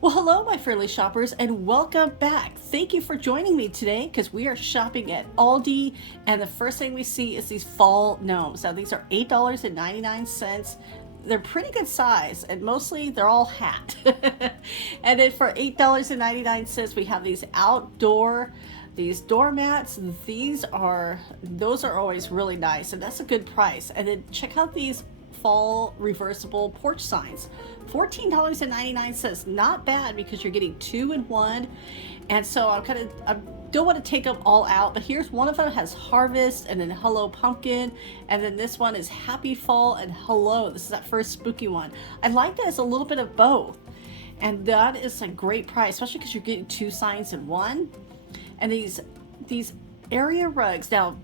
Well, hello, my friendly shoppers, and welcome back. Thank you for joining me today because we are shopping at Aldi, and the first thing we see is these fall gnomes. Now, these are $8.99. They're pretty good size, and mostly they're all hat. And then for $8.99, we have these doormats. Those are always really nice, and that's a good price. And then check out these fall reversible porch signs. $14.99. Not bad because you're getting two in one. And so I don't want to take them all out, but here's one of them has harvest and then hello pumpkin, and then this one is happy fall and hello. This is that first spooky one. I like that it's a little bit of both. And that is a great price, especially because you're getting two signs in one. And these area rugs. Now,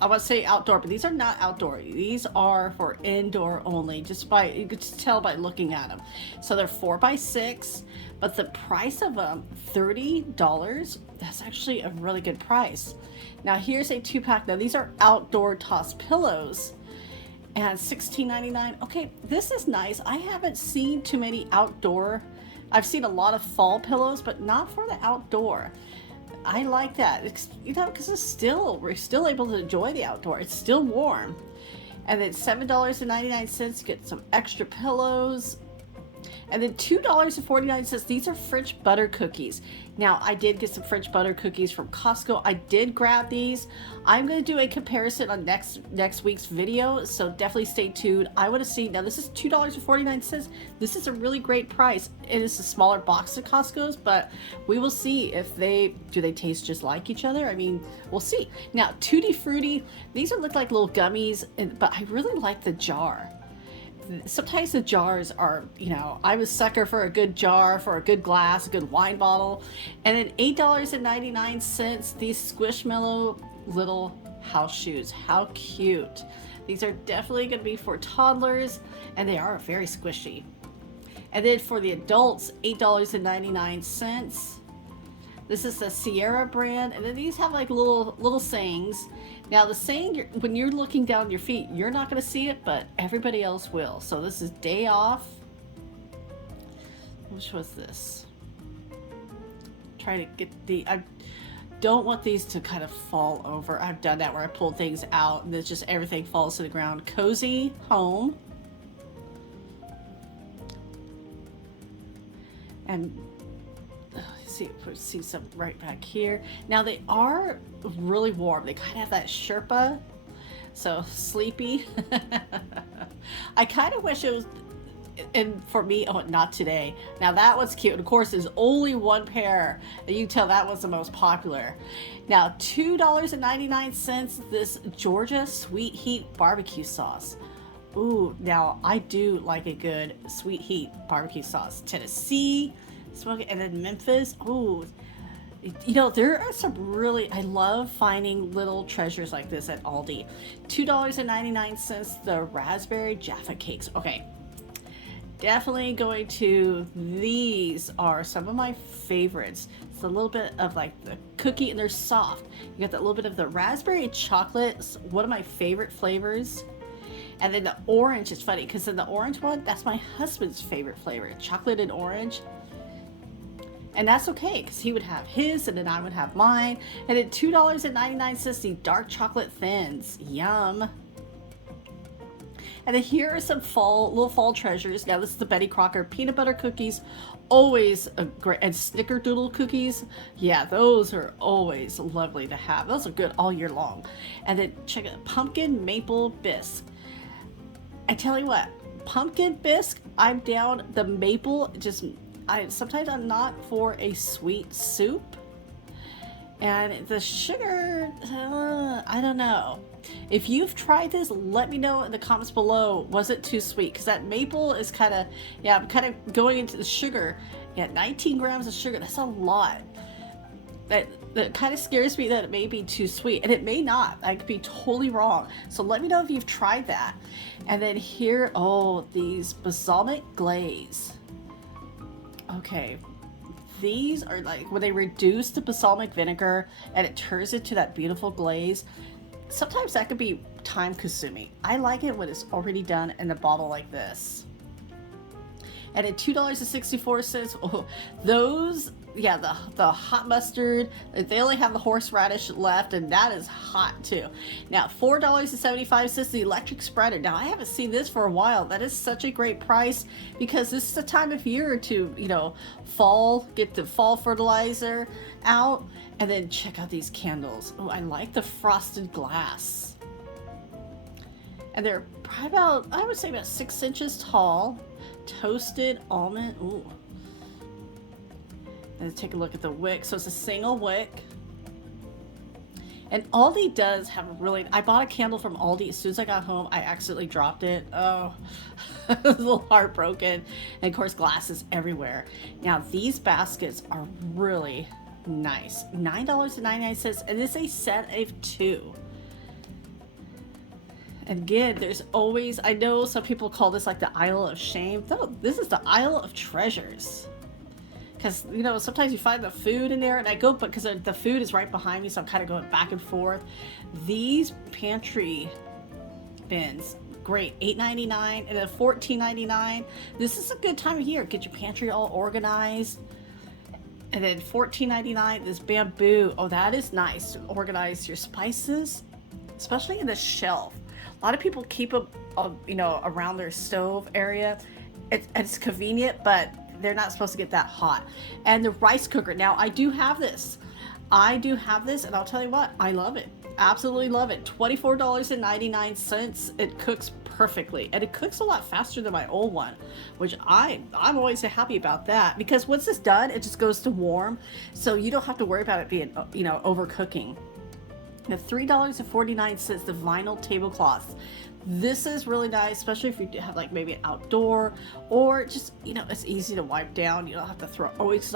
I want to say outdoor, but these are not outdoor. These are for indoor only. You could just tell by looking at them. So they're 4x6, but the price of them, $30. That's actually a really good price. Now here's a 2-pack. Now these are outdoor toss pillows, and $16.99. Okay, this is nice. I haven't seen too many outdoor. I've seen a lot of fall pillows, but not for the outdoor. I like that. It's, because we're still able to enjoy the outdoor. It's still warm. And then $7.99, get some extra pillows. And then $2.49, these are French butter cookies. Now, I did get some French butter cookies from Costco. I did grab these. I'm going to do a comparison on next week's video, so definitely stay tuned. I want to see, now this is $2.49. This is a really great price. It is a smaller box of Costco's, but we will see if do they taste just like each other? I mean, we'll see. Now, Tutti Frutti, these look like little gummies, but I really like the jar. Sometimes the jars are, I'm a sucker for a good jar, for a good glass, a good wine bottle. And then $8.99, these Squishmallow little house shoes. How cute. These are definitely going to be for toddlers, and they are very squishy. And then for the adults, $8.99. This is the Sierra brand, and then these have like little sayings. Now the saying, when you're looking down your feet, you're not going to see it, but everybody else will. So this is day off. Which was this? Try to get I don't want these to kind of fall over. I've done that where I pulled things out and it's just everything falls to the ground. Cozy home. And see some right back here. Now they are really warm. They kind of have that Sherpa, so sleepy. I kind of wish it was, and for me, oh, not today. Now that one's cute. Of course, there's only one pair, and you can tell that was the most popular. Now $2.99. This Georgia Sweet Heat barbecue sauce. Ooh, now I do like a good sweet heat barbecue sauce. Tennessee. Smoking, and then Memphis. Oh, there are some I love finding little treasures like this at Aldi. $2.99, the raspberry Jaffa cakes. Okay, definitely going to, these are some of my favorites. It's a little bit of like the cookie, and they're soft. You got that little bit of the raspberry chocolate, one of my favorite flavors. And then the orange is funny because in the orange one, that's my husband's favorite flavor, chocolate and orange. And that's okay, because he would have his, and then I would have mine. And at $2.99, the dark chocolate thins. Yum. And then here are some little fall treasures. Now, this is the Betty Crocker peanut butter cookies. Always a great, and snickerdoodle cookies. Yeah, those are always lovely to have. Those are good all year long. And then check out pumpkin maple bisque. I tell you what, pumpkin bisque, I'm down. The maple, sometimes I'm not for a sweet soup, and the sugar, I don't know. If you've tried this, let me know in the comments below. Was it too sweet? Because that maple is I'm kind of going into the sugar. Yeah, 19 grams of sugar, that's a lot. That kind of scares me that it may be too sweet, and it may not. I could be totally wrong. So let me know if you've tried that. And then here, these balsamic glaze. Okay, these are like when they reduce the balsamic vinegar and it turns into that beautiful glaze. Sometimes that could be time consuming. I like it when it's already done in a bottle like this. And at $2.64, oh, those, yeah, the hot mustard, they only have the horseradish left, and that is hot too. Now, $4.75, the electric spreader. Now, I haven't seen this for a while. That is such a great price because this is the time of year to, get the fall fertilizer out. And then check out these candles. Oh, I like the frosted glass. And they're probably about, I would say about 6 inches tall. Toasted almond. Ooh. Let's take a look at the wick. So it's a single wick. And Aldi does have a really, I bought a candle from Aldi. As soon as I got home, I accidentally dropped it. Oh, I was a little heartbroken. And of course, glasses everywhere. Now, these baskets are really nice. $9.99, and it's a set of 2. And again, there's always, I know some people call this like the aisle of shame. No, this is the aisle of treasures. Because, sometimes you find the food in there, and I go, because the food is right behind me, so I'm kind of going back and forth. These pantry bins, great, $8.99 and then $14.99. This is a good time of year. Get your pantry all organized. And then $14.99, this bamboo. Oh, that is nice to organize your spices, especially in the shelf. A lot of people keep them, around their stove area. It's convenient, but they're not supposed to get that hot. And the rice cooker. Now, I do have this. And I'll tell you what, I love it. Absolutely love it. $24.99. It cooks perfectly, and it cooks a lot faster than my old one, which I'm always happy about that, because once it's done, it just goes to warm, so you don't have to worry about it being overcooking. Now, $3.49, the vinyl tablecloths. This is really nice, especially if you have like maybe an outdoor, or just it's easy to wipe down. You don't have to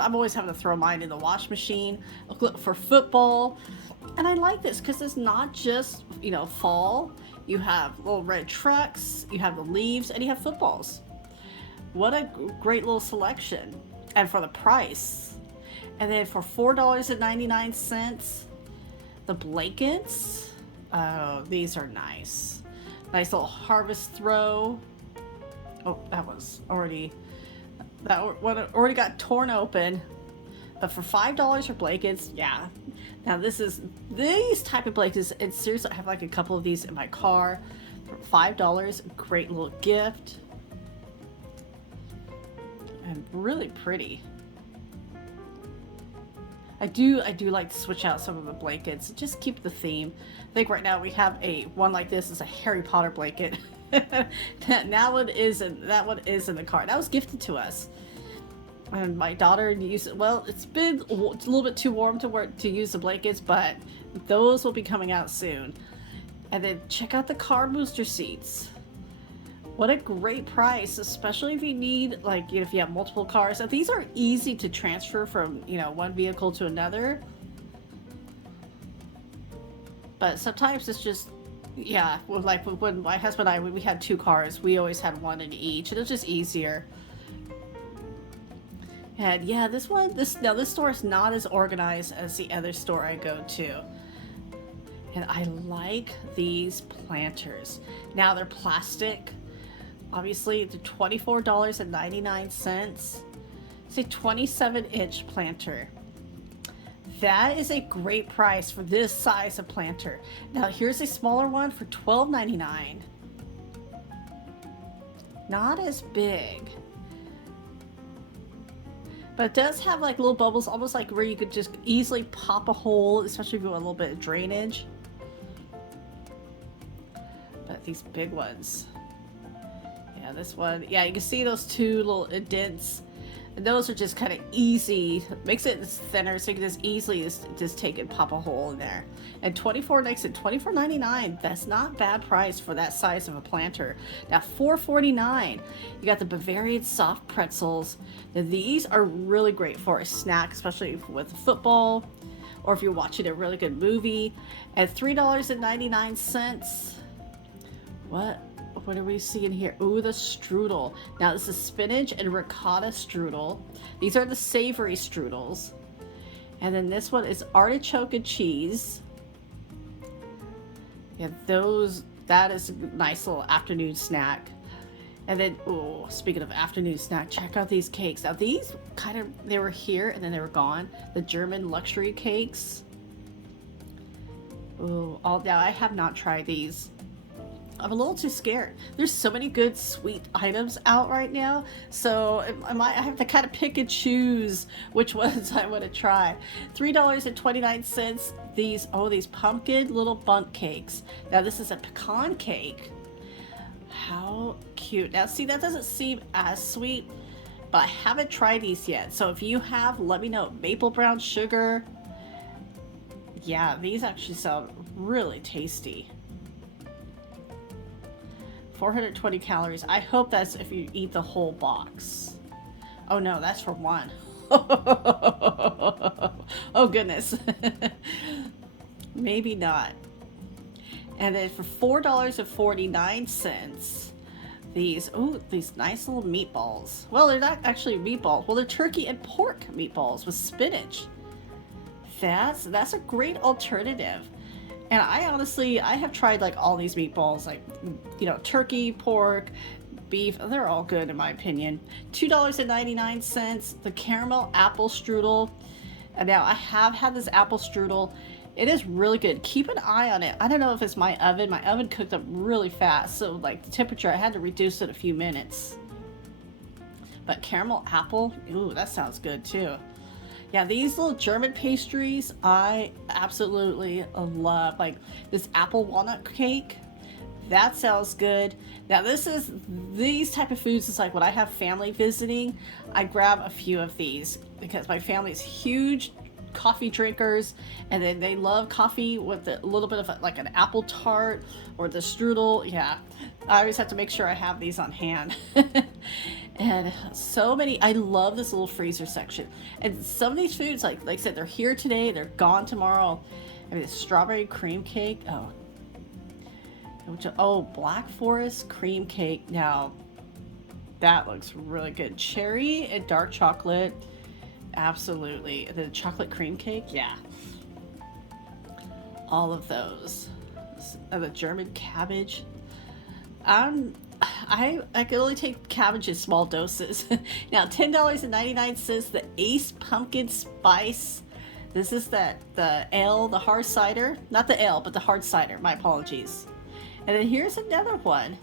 I'm always having to throw mine in the wash machine for football. And I like this because it's not just fall. You have little red trucks, you have the leaves, and you have footballs. What a great little selection, and for the price. And then for $4.99, the blankets. Oh, these are nice. Nice little harvest throw. Oh, that one already got torn open. But for $5 for blankets, yeah. Now these type of blankets, and seriously, I have like a couple of these in my car for $5. Great little gift. And really pretty. I do like to switch out some of the blankets, just keep the theme. I think right now we have one like this is a Harry Potter blanket. That one is in the car. That was gifted to us. And my daughter used it. Well, it's been a little bit too warm to use the blankets, but those will be coming out soon. And then check out the car booster seats. What a great price, especially if you need, if you have multiple cars. So these are easy to transfer from, one vehicle to another. But sometimes it's just, yeah, when my husband and I, when we had 2 cars, we always had one in each, and it was just easier. And yeah, this store is not as organized as the other store I go to. And I like these planters. Now they're plastic. Obviously, they're $24.99. It's a 27-inch planter. That is a great price for this size of planter. Now here's a smaller one for $12.99. Not as big. But it does have like little bubbles, almost like where you could just easily pop a hole, especially if you want a little bit of drainage. But these big ones. Yeah, this one. Yeah, you can see those 2 little indents. And those are just kind of easy. Makes it thinner, so you can just easily just take and pop a hole in there. And $24.99. That's not bad price for that size of a planter. Now $4.49. You got the Bavarian soft pretzels. Now these are really great for a snack, especially with football, or if you're watching a really good movie. At $3.99. What are we seeing here? Ooh, the strudel. Now this is spinach and ricotta strudel. These are the savory strudels. And then this one is artichoke and cheese. Yeah, that is a nice little afternoon snack. And then, oh, speaking of afternoon snack, check out these cakes. Now these they were here and then they were gone. The German luxury cakes. Oh, now I have not tried these. I'm a little too scared. There's so many good sweet items out right now, so I have to kind of pick and choose which ones I want to try. $3.29. These pumpkin little bundt cakes. Now this is a pecan cake. How cute. Now see, that doesn't seem as sweet, but I haven't tried these yet. So if you have, let me know. Maple brown sugar. Yeah, these actually sound really tasty. 420 calories. I hope that's if you eat the whole box. Oh no, that's for one. Oh goodness. Maybe not. And then for $4.49, these nice little meatballs. Well, they're not actually meatballs. Well, they're turkey and pork meatballs with spinach. That's a great alternative. And I have tried like all these meatballs, like, you know, turkey, pork, beef. They're all good in my opinion. $2.99. The caramel apple strudel. And now I have had this apple strudel. It is really good. Keep an eye on it. I don't know if it's my oven. My oven cooked up really fast, so like the temperature, I had to reduce it a few minutes. But caramel apple, ooh, that sounds good too. Yeah, these little German pastries, I absolutely love. Like this apple walnut cake, that sounds good. Now these type of foods is like when I have family visiting, I grab a few of these because my family is huge coffee drinkers, and then they love coffee with a little bit of like an apple tart or the strudel. Yeah, I always have to make sure I have these on hand. And so many, I love this little freezer section. And some of these foods, like I said, they're here today, they're gone tomorrow. I mean, the strawberry cream cake. Black forest cream cake. Now that looks really good. Cherry and dark chocolate. Absolutely. The chocolate cream cake, yeah. All of those. The German cabbage. I can only take cabbage in small doses. Now, $10.99. The Ace Pumpkin Spice. This is the ale, the hard cider. Not the ale, but the hard cider. My apologies. And then here's another one.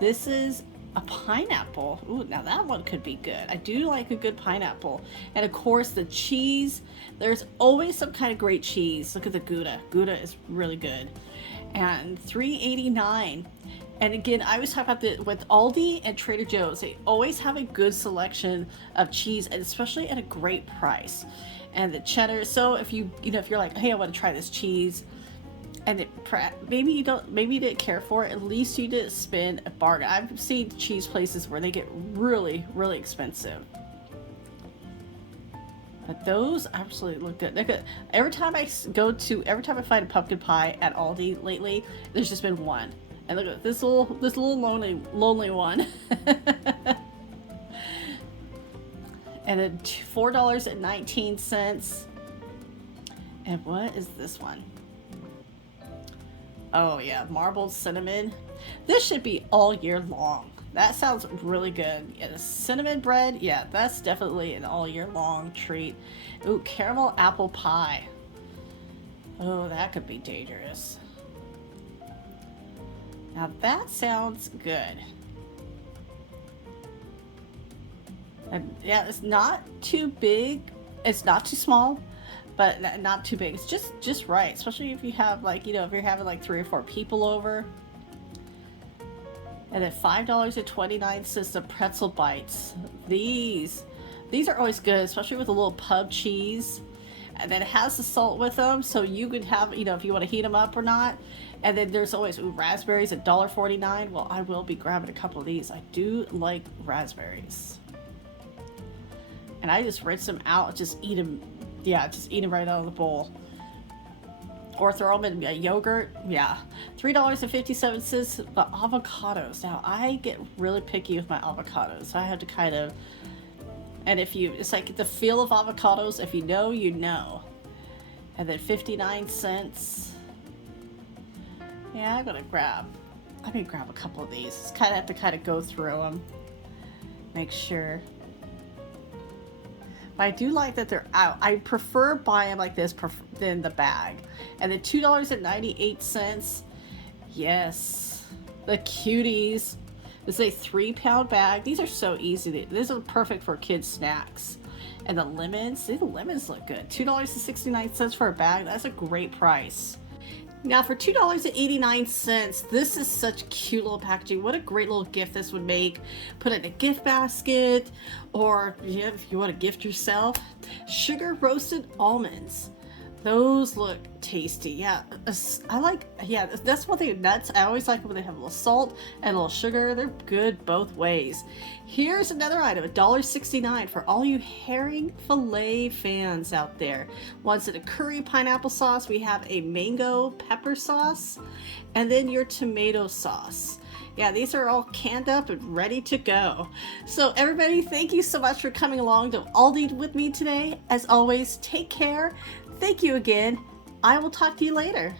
This is a pineapple. Ooh, now that one could be good. I do like a good pineapple. And of course the cheese. There's always some kind of great cheese. Look at the Gouda. Gouda is really good. And $3.89. And again, I always talk about with Aldi and Trader Joe's. They always have a good selection of cheese, and especially at a great price. And the cheddar. So if if you're like, hey, I want to try this cheese, and maybe you didn't care for it, at least you didn't spend a bargain. I've seen cheese places where they get really, really expensive. But those absolutely look good. Every time I find a pumpkin pie at Aldi lately, there's just been one. And look at this little lonely one. And then $4.19. And what is this one? Oh yeah, marbled cinnamon. This should be all year long. That sounds really good. Yeah, the cinnamon bread, yeah, that's definitely an all year long treat. Ooh, caramel apple pie. Oh, that could be dangerous. Now that sounds good. And yeah, it's not too big. It's not too small, but not too big. It's just right, especially if you have if you're having like 3 or 4 people over. And then $5.29 the pretzel bites. These are always good, especially with a little pub cheese. And then it has the salt with them, so you could have, if you want to heat them up or not. And then there's always raspberries at $1.49. Well, I will be grabbing a couple of these. I do like raspberries. And I just rinse them out, just eat them. Yeah, just eat them right out of the bowl. Or throw them in yogurt. Yeah. $3.57 the avocados. Now, I get really picky with my avocados. So I have to kind of... And it's like the feel of avocados. If you know, you know. And then 59 cents. Yeah, I'm going to grab let me grab a couple of these. Just kind of have to kind of go through them, make sure. But I do like that they're out. I prefer buying them like this than the bag. And then $2.98. Yes, the cuties. This is a 3-pound bag. These are so easy. These are perfect for kids' snacks. And the lemons, see, the lemons look good. $2.69 for a bag. That's a great price. Now for $2.89, this is such cute little packaging. What a great little gift this would make. Put it in a gift basket, or yeah, if you want to gift yourself. Sugar roasted almonds. Those look tasty. Yeah, I like, yeah, that's one thing, nuts. I always like when they have a little salt and a little sugar. They're good both ways. Here's another item, $1.69 for all you herring fillet fans out there. One's in a curry pineapple sauce. We have a mango pepper sauce, and then your tomato sauce. Yeah, these are all canned up and ready to go. So everybody, thank you so much for coming along to Aldi with me today. As always, take care. Thank you again. I will talk to you later.